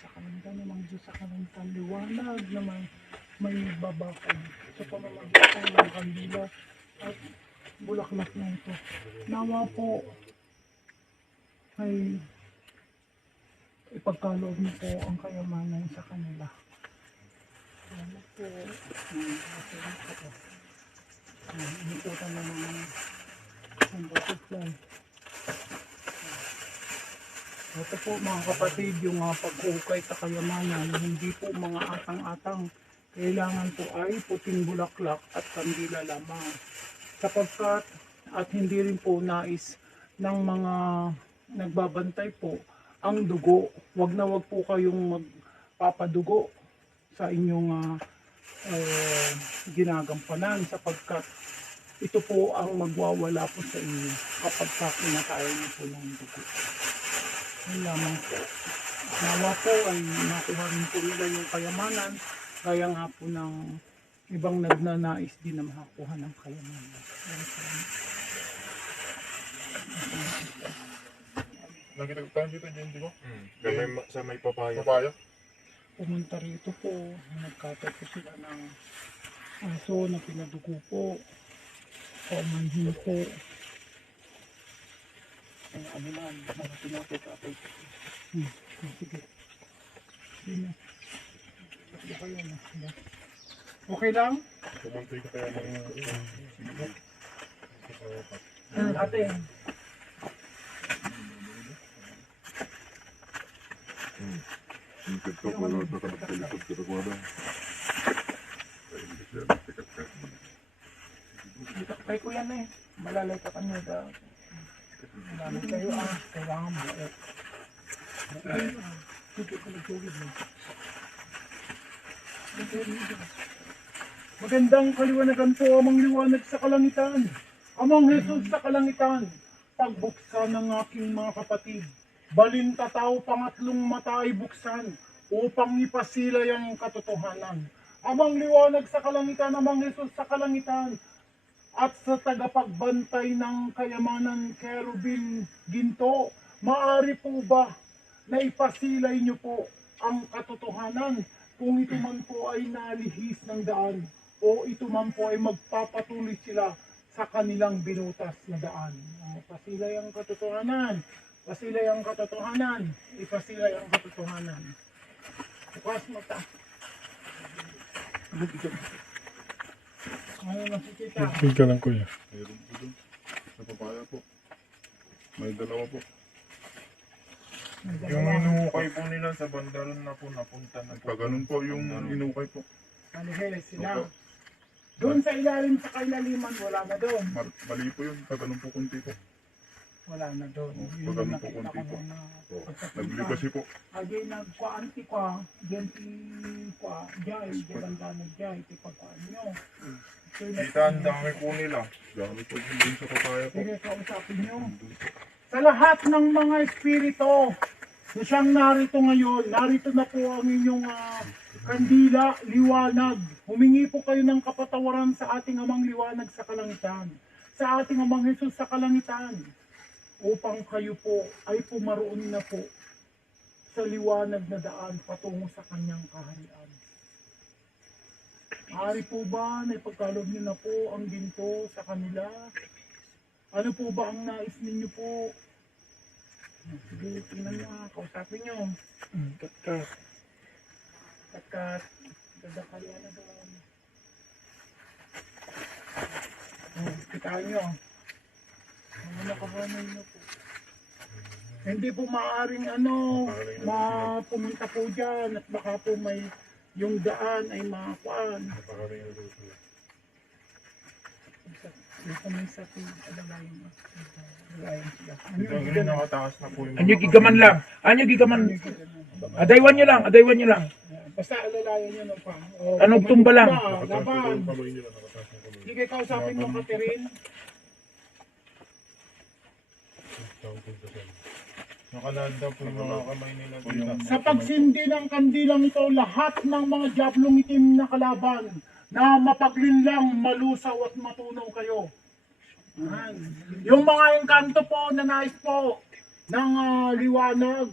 sa kalangitan, namang Diyos sa kalangitan, liwanag na may babakal sa pamamagitan ng kandila at bulaklak na ito. Nawa po ay ipagkaloob niyo po ang kayamanan sa kanila. Salamat po. Salamat po. Iniputan na mga butterfly. Ito po mga kapatid, yung pag-ukay sa kayamanan, hindi po mga atang-atang. Kailangan po ay puting bulaklak at kandila lamang. Sapagkat at hindi rin po nais ng mga nagbabantay po ang dugo. Wag na wag po kayong magpapadugo sa inyong ginagampanan sapagkat ito po ang magwawala po sa inyo kapag kinakain niyo po ng dugo. Yun lamang po. Nawa po ay nakuha rin po nila yung kayamanan, kaya nga po ng ibang nagnanais din na makakuha ng kayamanan. Nakita ko tayo dito, Jen, di ba? Sa may papaya. Papaya? Pumunta rito po, nagkatay po sila ng aso na pinadugo po, paumanhin po. Ay, ano man, mga pinapagkatay po. Sige. Sige na. Sige kayo na. Okay lang? Pumantay ka tayo ng... Sige po. Ate. Singkit ka po lang na kanagpalikod ka na kuha. Ay, hindi siya. Sikat ka. Dito kay kuya na eh. Malalay ka kanya daw. Malalay kayo kailangan buo. Sige ko nagtulog mo. Magandang kaliwanagan po amang liwanag sa kalangitan. Amang Jesus sa kalangitan. Pagbuksan ng aking mga kapatid. Balintataw pangatlong mata ay buksan upang ipasilay ang katotohanan. Amang liwanag sa kalangitan, amang Jesus sa kalangitan. At sa tagapagbantay ng kayamanan Kerubin Ginto, maari po ba na ipasilay niyo po ang katotohanan kung ito man po ay nalihis ng daan o ito man po ay magpapatuloy sila sa kanilang binutas na daan. Pasilay ang katotohanan, pasilay ang katotohanan, ipasilay ang katotohanan. Bukas mata. Ngayon nakikita. Hindi ka lang, kuya. Mayroon po doon. Sa papaya po. May dalawa po. Yung inukay po nila sa bandaron na po napunta na po. Pag ganun po yung inukay po. Maniheles sila. Doon sa ilalim sa kailaliman, wala na doon. Mali po yun. Pag ganun po kunti po. Wala na doon. Pag ganun po kunti po. Naglibasi po. Agay nagkuanti kwa, genti kwa, jay, ganda na jay, tipagkuan nyo. Kita ang dami po nila. Dami po doon sa papaya po. Sige, kausapin nyo. Sa lahat ng mga espiritu na siyang narito ngayon, narito na po ang inyong kandila, liwanag. Humingi po kayo ng kapatawaran sa ating amang liwanag sa kalangitan. Sa ating amang Jesus sa kalangitan. Upang kayo po ay pumaroon na po sa liwanag na daan patungo sa kanyang kaharian. Maaari po ba na ipagkaloob niyo na po ang ginto sa kanila? Ano po ba ang nais ninyo po? Sige, tingnan nyo kausapin nyo. Kat. Ganda kaya na doon. Kitaan nyo. Mga nakahanay na po. Hindi po maaaring mapumunta po dyan at baka po may yung daan ay makakuan. Dito may sapi, alalayan sila. Ang green nakataas na po yung Anyo gigaman lang. Anyo gigaman. Adaywan nyo lang. Basta alalayan nyo ng pa. Anong tumba lang? Laban. Sige, kausapin mo Catherine. nakalanda po yung mga kamay nila dito. Sa pagsindi ng kandilang ito, lahat ng mga diablong itim na kalaban na mapaglinlang, malusaw at matunaw kayo. Yung mga engkanto po na nais po ng liwanag,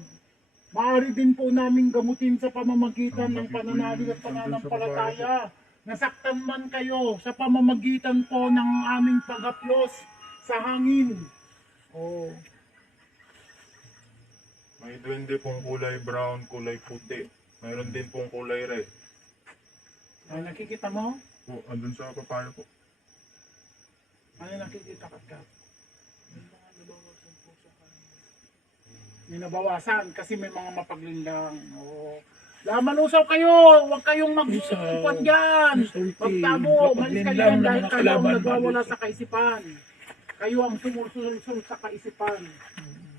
Maaari din po namin gamutin sa pamamagitan ng pananalig at pananampalataya. Nasaktan man kayo sa pamamagitan po ng aming pag-aplos sa hangin. Oh, May duwende pong kulay brown, kulay puti. Mayroon din pong kulay red. ay nakikita mo? Po, andun sa papaya po. Ano nakikita ka? May nabawasan kasi may mga mapaglinlang. Oh. Malusaw kayo! Huwag kayong mag-upan dyan! Magtago! Malis kayo yan dahil kayo ang nagwawala sa kaisipan. Kayo ang sumusulsul sa kaisipan.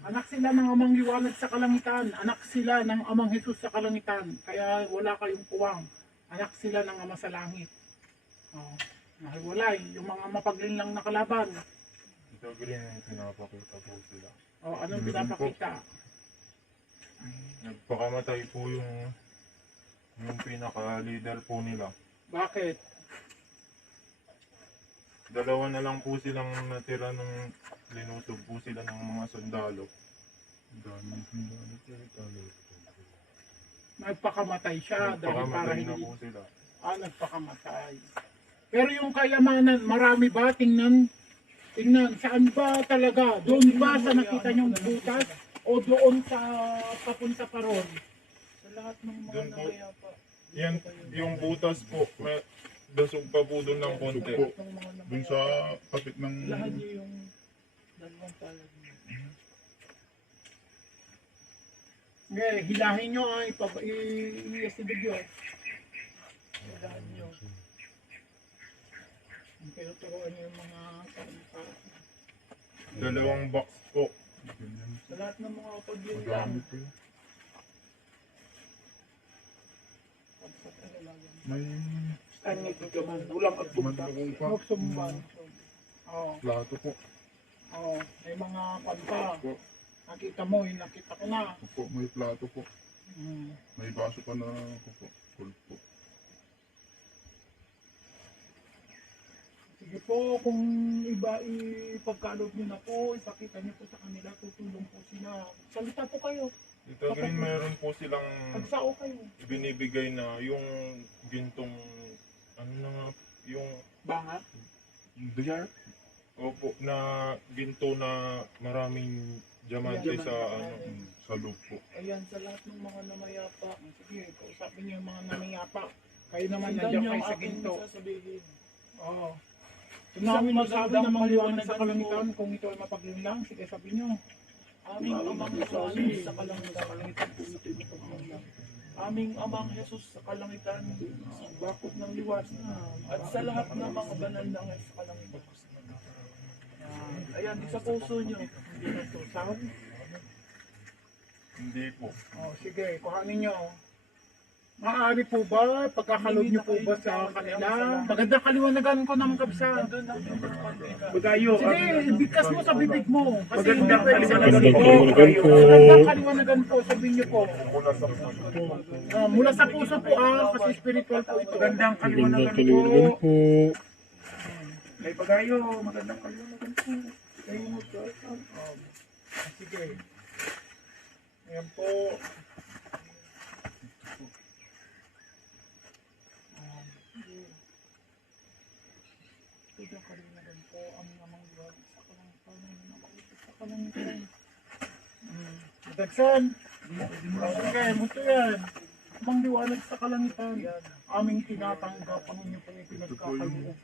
Anak sila ng amang liwanag sa kalangitan. Anak sila ng amang Jesus sa kalangitan. Kaya wala kayong puwang. Anak sila ng ama sa langit. Oh. Nahiwalay. Yung mga mapaglinlang na kalaban. Ito green, pinapakita po sila. Oh, anong pinapakita? Nagpakamatay po yung pinaka-leader po nila. Bakit? Dalawa na lang po silang natira nung linutog po sila ng mga sundalo. Dami sundalo po. Nagpakamatay siya dahil para Nagpakamatay na hindi. po sila. Nagpakamatay. Pero yung kayamanan, marami ba? Tingnan, saan ba talaga? Doon ba sa nakita niyong butas? O doon sa papunta pa ron? Sa lahat ng mga Doon po. namayapa. Yan, yung butas po, may dasog pa po doon ng konti. Po. Ng mga Dun sa kapit ng... lahat niyo yung dalawang palad niyo. Okay, hilahin nyo ay i-iasibig yun. Lahat niyo. Pero turuan niyo yung mga Dalawang box po. Ganyan. Sa lahat ng mga paglinlang. Madami po. May saan niyo tigaman? Ulang at punta. madloko pa. Magsumban. Oo. Plato po. Oo. May mga panta. Po. Nakita mo, nakita ko na. Opo, may plato po. Hmm. May baso pa na po. Full po. Sige po, kung iba ipagkaloob niyo na po, ipakita niyo po sa kanila, tutulong po sila. Salita po kayo, Dito green, mayroon po silang pagsao kayo. binibigay na yung gintong, ano na nga, yung, Bangat? Diyan. opo, na ginto na maraming diamante sa ano. Sa loob po. Ayan, sa lahat ng mga namayapa. Sige, kausapin niyo yung mga namayapa. Kayo naman Sundan nandiyan niyo kayo ang sa aking ginto. sasabihin. Oo. Tunawi mo sabi ng mga liwanag sa kalangitan, kung ito ay mapaglinlang, sige sabi niyo. Aming amang Jesus sa kalangitan. Aming amang Jesus sa kalangitan. Bakot ng liwas na. At sa lahat ng mga banal na ngay sa kalangitan. Ayan, sa puso niyo. Hindi na to sound. Hindi po. Oh, sige, kuhanin niyo. Maaari po ba, pagkakalob niyo po ba sa kanila? Maganda kaliwanagan ko ng kabsa. Doon ang inyong pagkita. Bagayo, Sige, bigkas mo sa bibig mo. Kasi hindi magandang pwede sa kaliwanagan bibig po. mo. Bagayo. Magandang kaliwanagan po, sabihin niyo po. Mula sa puso po kasi spiritual po ito. Magandang kaliwanagan po. Kay Bagayo, magandang kaliwanagan po. Kayo mo to. Sige. Ayan po. Magandang kaliwanagan po ang namang liwanag sa kalangitan. Sa kalangitan. Dagsan. Okay, muto yan. Amang liwanag sa kalangitan. Aming tinatanggap ang inyo pong pinagkakaloob.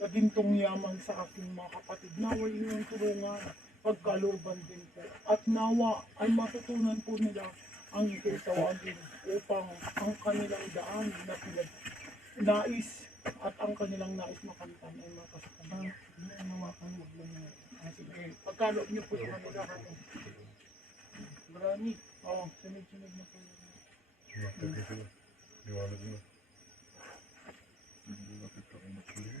Na gintong yaman sa aking mga kapatid. Nawa inyong tulungan. Pagkalooban din po. At nawa ay matutunan po nila ang kaitawan din upang ang kanilang daan na nais at ang kanilang nais makamtan ay mapasakaman. Nawa kayo, wag lang yan. Sige, pagkaloob niyo po yung kanila. Marami. Oo, sunod-sunod na po yun. Nakita sila. Liwanag na. Nakita ko na sila.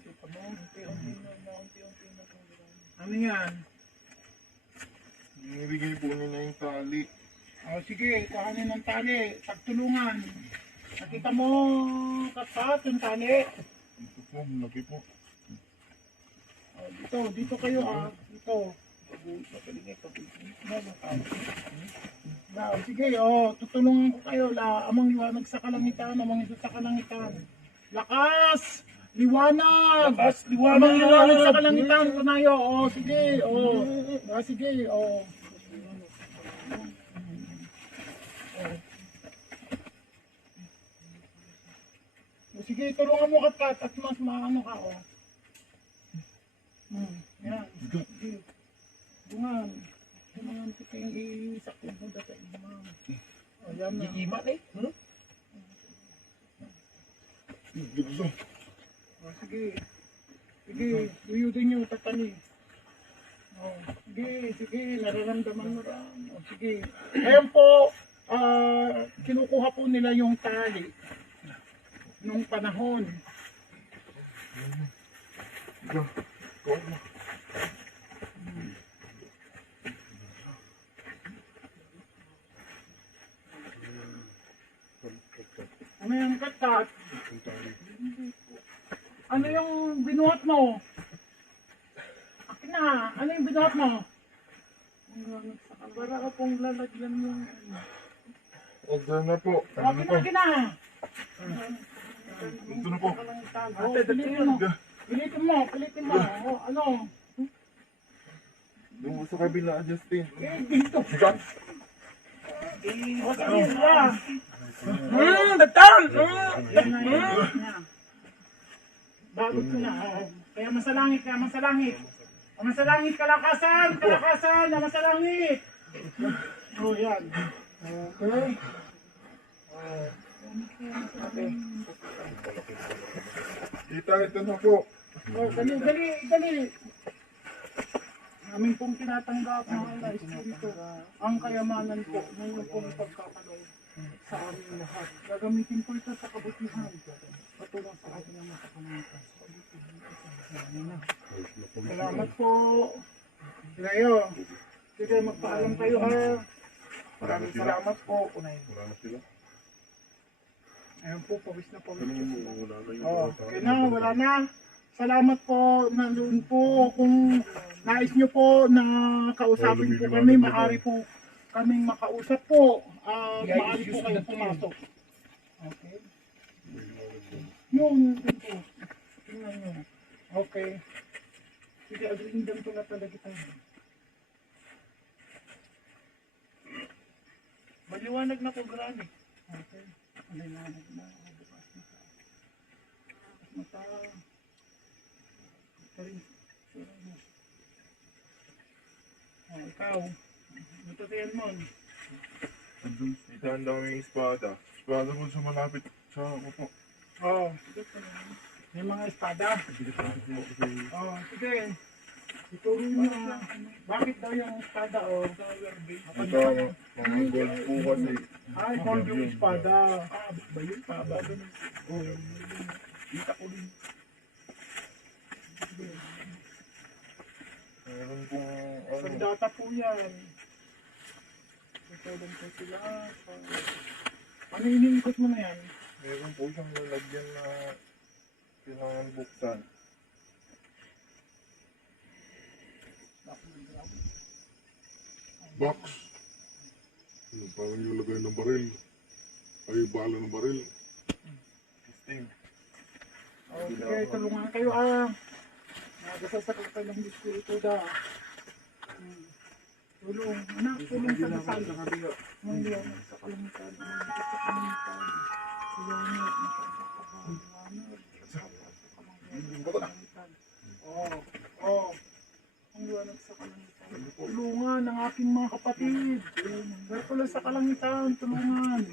Kita mo, Unti-unti na po. ano yan? Nibigay po nila yung tali. Sige, kahanin ng tali, pagtulungan. Nakita mo, kapat yung tali. Ito po, malaki po. Dito kayo dito. Sige, tutulungan ko kayo. Amang liwanag sa kalangitan, amang Hesus sa kalangitan. Lakas! Liwanag! Amang liwanag sa kalangitan, tunayo. Sige, sige, Sige, tulungan mo Kat at mas maano ka, yan. Sige. Tungan kita yung isakit mo dati. Yan na. Iimat eh. Sige. Sige, uyudin nyo, tatani. Sige, nararamdaman mo lang. Sige. Ayan po, kinukuha po nila yung tali nung panahon. Ano yung Kat? Ano yung binuhat mo? Akin na, ano yung binuhat mo? Para ka pong lalagyan yung... Order na po. Akin na! Ito na po. Pilitin mo. Ano? Yung sa kabila, Justin. Dito. Sige, Dagtan! yan na. Bagot ko na. Kaya masalangit. Masalangit, kalakasan, masalangit. Yan. Okay. Ito na po. Dali. Amin pong tinatanggap mga Espiritu ang kayamanan po ng inyong pong pagkakaloob sa aming lahat. Gagamitin ko ito sa kabutihan. Patulong sa ating mga kapanatan. Salamat po. Kayo. Sige, magpaalam kayo ha. Maraming salamat po. Wala na sila. Ayun po, pawis na po. Wala na yung Okay na, wala na. Salamat po, nandun po. Kung nais nyo po na kausapin po kami, maaari po kaming makausap po. Maaari po kayo pumasok. Okay. Yun po. Tingnan nyo. Okay. Sige, agreeing dyan po na talaga tayo. Maliwanag na po, Granny. Okay. Maliwanag na. Bukas na ka. Mata. Ikaw. Matatayan mo. Itahanda ko yung espada. Espada po sa malapit sa ako po. May mga espada. Sige. Ituro mo. Bakit daw yung espada Ito, mga gold po kasi. gold yung espada. Ba yun pa? Ba ganun? Kita ko din. Meron pong Sandata po yan. Tutulong po sila. Ano iniikot mo na yan? meron po siyang lalagyan na kailangan buksan. Box. Yung parang yung lagay ng baril. Ay, bala ng baril. Testing. Sige, tulungan kayo Nagasasakal ka ng Espiritu da. Tulong. Anak, tulong sa dasal. Mandiyan sa kalangitan. Mandiyan sa kalangitan. Liwanag, ang liwanag sa kalangitan. Tulungan ang aking mga kapatid. Dahil pala sa kalangitan, tulungan.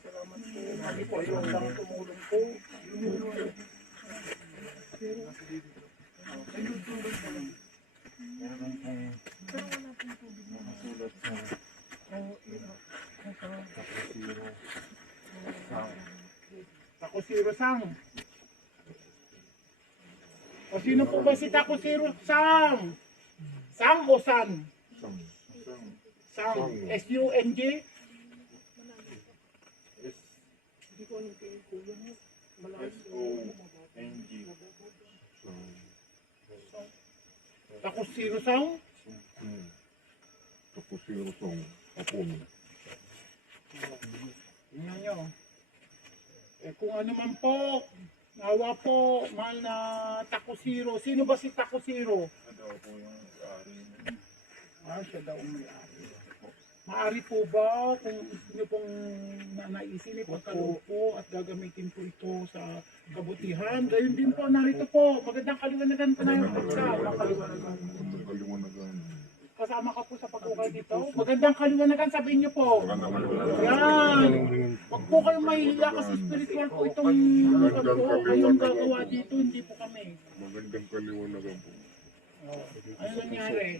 Salamat po. Mali po yung lang tumulong po. Meron pong nakasulat sa Takosiro. Takosiro Sang. O sino po ba si Takosiro Sang? Sang o San? Sang. Sang. S-U-N-G. Hindi ko alam kay Kuya mo. Malayo. S-O-N-G. Tapos zero sang. Tapos si Rosong, Apon. Tingnan nyo. Kung ano man po, nawa po, mahal na Takusiro. Sino ba si Takusiro? Ano po yung ari niya? Siya daw ang may-ari. Maari po ba kung gusto nyo pong naisin, ipagkaloob po at gagamitin po ito sa kabutihan? Gayon din po, narito po. Magandang kaliwanagan po na yung kaliwanagan. Kaliwanagan. Kasama ka po sa pagkukay dito. Magandang kaliwanagan, sabihin niyo po. Yan. Huwag po kayong mahihiya kasi spiritual po itong kayong gagawa dito, hindi po kami. Magandang kaliwanagan po. Ano nangyari?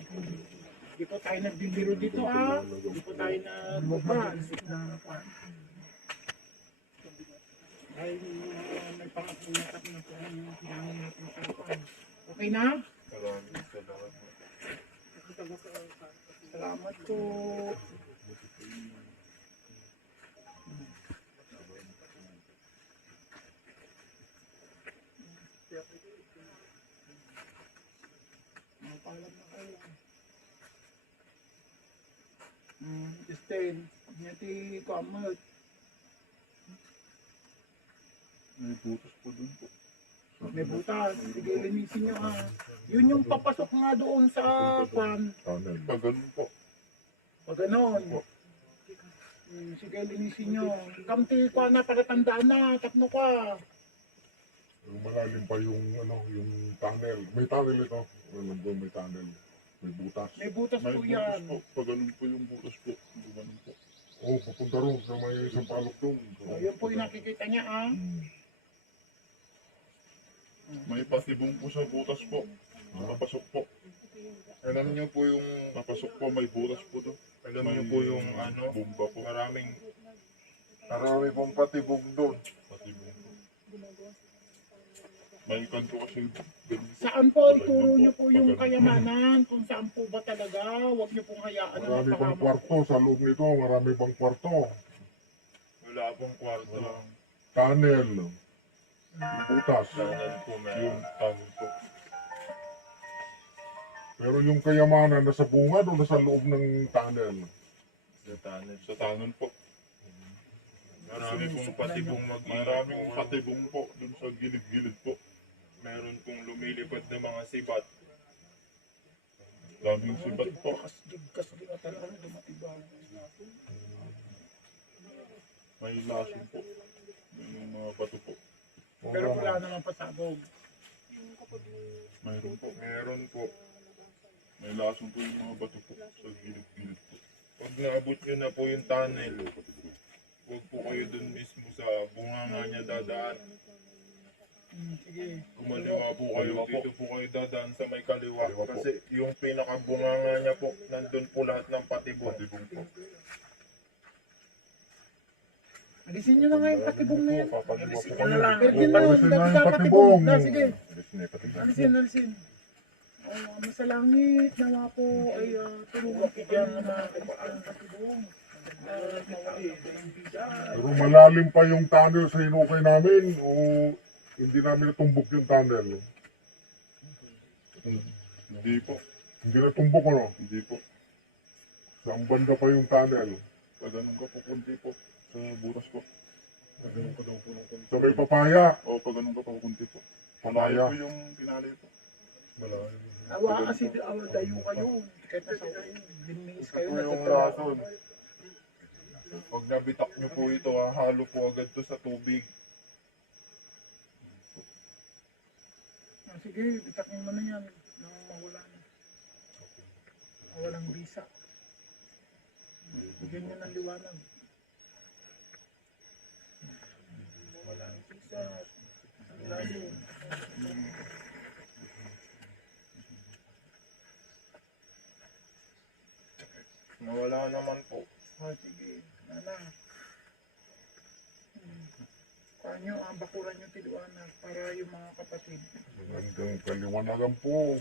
Hindi po tayo nagbibiro dito Hindi po tayo nag-isip na dahil may pangapunatap na po ang kailangan natin usapan. Okay na? Maraming salamat. Salamat po. Mapalag na kayo. Stain, nyati kamot. May butas po dun po. May butas, sige linisin nyo Yun yung papasok nga doon sa kwan. Tunnel. Pag ganun po. Pag ganon. Sige linisin nyo. Kamti kwan na, para tandaan na, tatlo ka. Yung malalim pa yung, yung tunnel. May tunnel ito. Alam ko may tunnel. May butas. May butas po yan. Pag ganun po yung butas po. Ganun po. Oo, papunta ron sa may isang palok doon. Yun po yung nakikita niya May pasibong po sa butas po. Napasok po. Alam niyo po yung napasok po, may butas po to. Alam niyo po yung bomba po. Marami pong patibog doon. Pasibong po. May kanto kasi ganun. Saan po, ituro niyo po yung kayamanan, kung saan po ba talaga, huwag niyo pong hayaan na Marami pang mapahamak. kwarto sa loob nito. Marami pang kwarto. Wala pong kwarto. Tunnel. Butas. Tanan po, meron tanan po. Pero yung kayamanan nasa bungad o nasa loob ng tunnel? Sa tanan po. Marami pong patibong maraming patibong po dun sa gilid-gilid po. Meron pong lumilipad na mga sibat. Daming sibat po. Kasi di na talaga dumatiba. May lason po. May mga bato po. Pero wala naman pasabog. Mayroon po. Meron po. May lason po yung mga bato po sa gilid-gilid po. Pag naabot nyo na po yung tunnel, huwag po kayo dun mismo sa bunganga niya dadaan. Sige. Kumaliwa po kayo, dito po kayo dadaan sa may kaliwa. Kasi yung pinakabunganga niya po, nandun po lahat ng patibong. Alisin nyo na nga yung patibong na yan. Papaliwa po Alisin kayo. nyo na lang. Pwede na, Alisin na yung nagsa patibong. patibong. Sige. Alisin. Sa langit, nawa po ay tulungan po kayo na ang patibong. Pero malalim pa yung tunnel sa hinukay namin o hindi namin natumbok yung tunnel? Hindi po. Hindi natumbok ano? Hindi po. Saan banda pa yung tunnel? Pag ganun ka po, kunti po. Sa butas po. Pag ganun ka daw po ng kunti. Sa may papaya? O, pag ganun ka po, kunti po. Papaya. Malayo po yung pinalay po. Malayo. Awa kasi dayo kayo. Kahit nasa limiis kayo. Ito yung rason. Pag nabitak nyo po ito, halo po agad to sa tubig. Sige, bitakin mo na yan. Nang mawala na. Walang bisa. Bigyan nyo ng liwanag. Walang bisa. Ang layo. Nawala naman po. Sige. Nana. Paano bakuran yung tiluanan para yung mga kapatid. Magandang kaliwanagan po.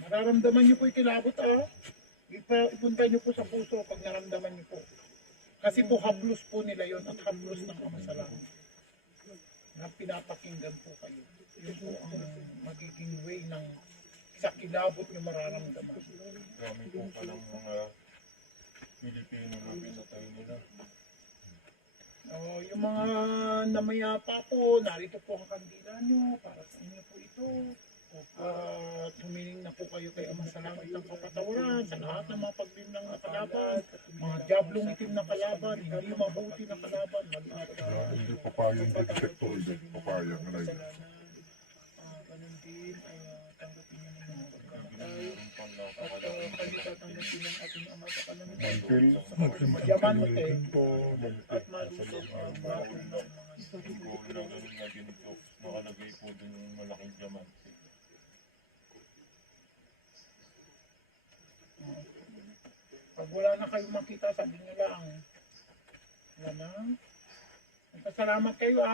Nararamdaman niyo po yung kilabot Ipunta niyo po sa puso pag naramdaman niyo po. Kasi po haplos po nila yon at haplos ng Ama sa Langit. Na pinapakinggan po kayo. Yun po ang magiging way ng sa kilabot niyo mararamdaman. Dami po palang mga Pilipino na pinatay nila. Yung mga namayapa po, narito po ang kandila nyo, para sa inyo po ito. At humiling na po kayo kay Ama sa Langit ng kapatawaran sa lahat ng mga paglinlang na kalaban, mga diablong itim na kalaban, hindi mabuti na kalaban, Hindi papaya, hindi detektor, hindi papaya. Ganay. ganun din ay tanggapin niyo ng mga pagkakatay. At kayo tatanggapin ng ating Ama sa kalangitan. Diamante at malusog ang bakong ng mga Hindi ko na ganun na ginito. Nakalagay po dun yung malaking diamante. Pag wala na kayong makita, sabi nyo lang. Wala na. Nagpasalamat kayo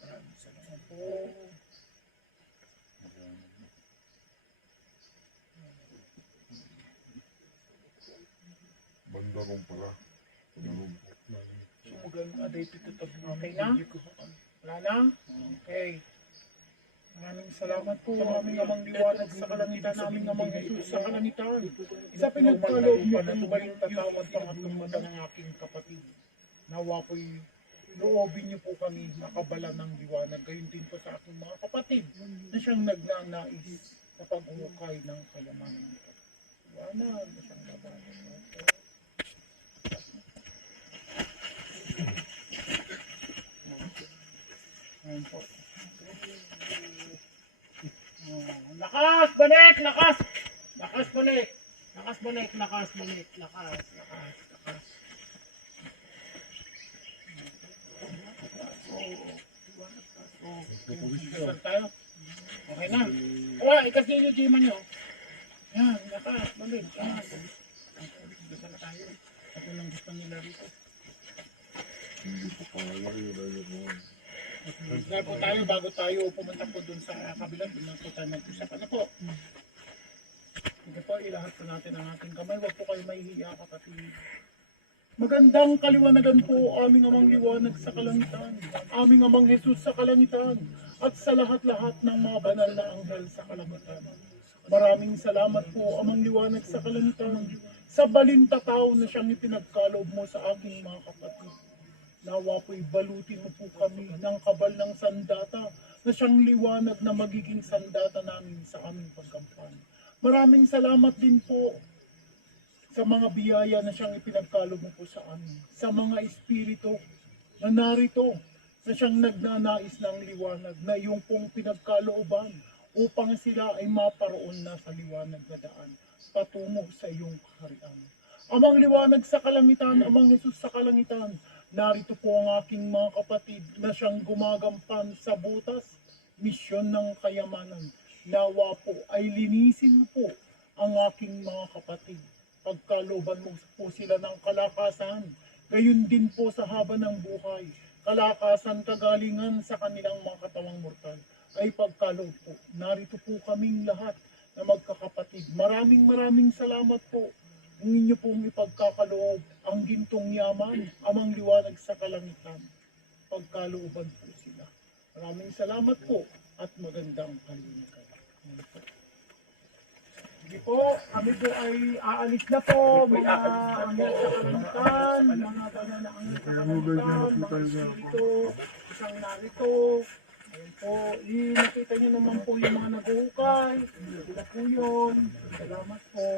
Maraming salamat po. Banda ron pala. Ganun po. Sumugan aday pitutab. Okay na? Wala na? Okay. Maraming salamat po, aming amang liwanag sa kalangitan, aming amang Jesus sa kalangitan. Isa pinagkaloob niyo kung baling tatawad pangatlong mata ng aking kapatid. Nawa po'y loobin niyo po kami makabala ng liwanag. Gayon din po sa aking mga kapatid na siyang nagnanais sa pag-ukay ng kayamanan nito. Liwanag na siyang labanan. Ayan po. Lakas, balik, lakas. Lakas, balik. Lakas, balik, lakas, balik. Lakas. Saan tayo? Okay na. Wala, ikasin yung gima nyo. Yan, lakas, balik. Saan tayo? Ako lang gusto nila rito. Hindi papaya, yun. Dahil po tayo, bago tayo pumunta po dun sa kabilang, dun lang po tayo mag-usap. Ano po? Sige po, ilahat po natin ang ating kamay. Huwag po kayo mahihiya, kapatid. Magandang kaliwanagan po aming amang liwanag sa kalangitan, aming amang Jesus sa kalangitan, at sa lahat-lahat ng mga banal na anghel sa kalangitan. Maraming salamat po amang liwanag sa kalangitan, sa balintataw na siyang ipinagkaloob mo sa aking mga kapatid. Nawa po'y balutin mo po kami ng kabal ng sandata na siyang liwanag na magiging sandata namin sa aming pagkampan. Maraming salamat din po sa mga biyaya na siyang ipinagkaloob mo po sa amin. Sa mga espiritu na narito na siyang nagnanais ng liwanag na iyong pong pinagkalooban upang sila ay maparoon na sa liwanag na daan patungo sa iyong kaharian. Amang liwanag sa kalangitan, amang Jesus sa kalangitan, narito po ang aking mga kapatid na siyang gumagampan sa butas, misyon ng kayamanan. Nawa po ay linisin mo po ang aking mga kapatid. Pagkalooban mo po sila ng kalakasan, gayon din po sa haba ng buhay, kalakasan kagalingan sa kanilang mga katawang mortal, ay pagkaloob po. Narito po kaming lahat na magkakapatid. Maraming salamat po ang inyo pong ipagkakaloob ang gintong yaman, amang liwanag sa kalangitan. Pagkalooban po sila. Maraming salamat po at magandang kalinikan. Sige po, kami po ay aalis na po, mga anghel sa kalangitan, mga banal na anghel sa kalangitan, mga espiritu, isang narito. Ayun po, nakita niyo naman po yung mga nag-uukay. Sila po yun. Salamat po.